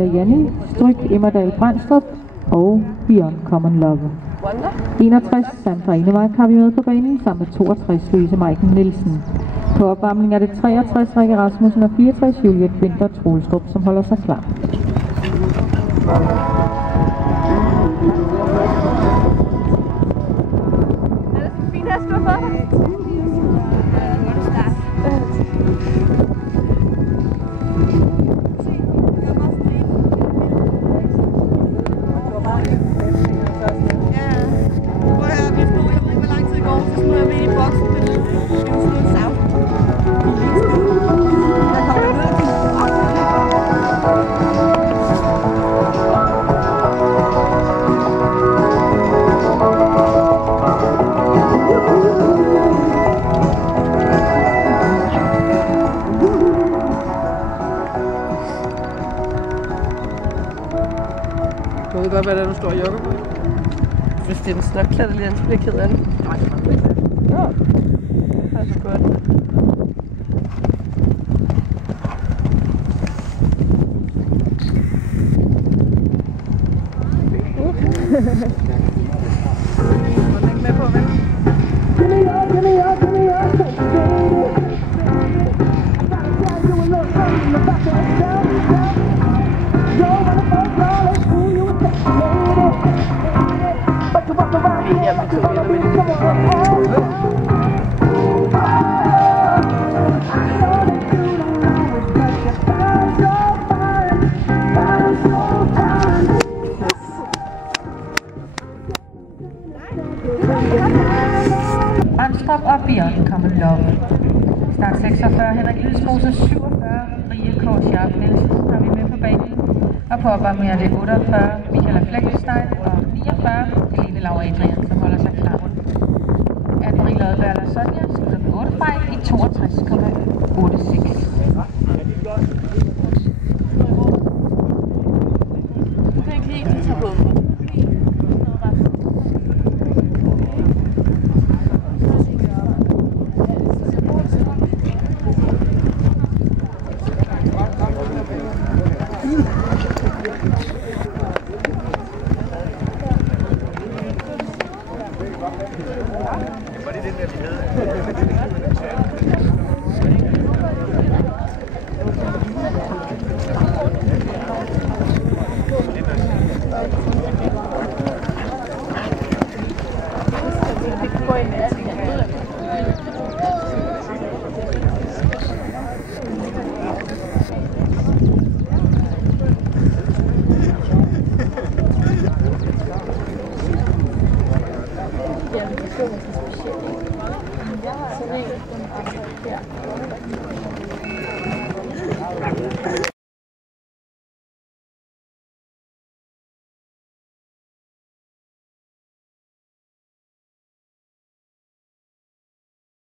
Maria Janni, Stryk Emmerdal Brandstrup og Beyond Common Love. 61 Sandra Enevejk har vi med på banen sammen med 62 Louise Maiken Nielsen. På opvarmning er det 63 Rikke Rasmussen og 64 Juliet Winter Troelstrup, som holder sig klar. Jeg ved godt, hvad det er, du står og jogger på. Hvis det er en snørklæder, lige han bliver ked af det. Nej, det er det. Ja, det er så godt. Må den ikke med på, vel? Brandstrup og Beyond Common Love. Start 46 Henrik Lydstrose, 47 Rie K. Sharp Nielsen har vi med på banen. Og på opvarmning er det 48 Michaela Fleckenstein og 49 Helene Laura Adrian, som holder sig klar. Anne-Marie Lodberg og Sonja slutter med 8 fejl i 62,86. Var det den der, vi havde?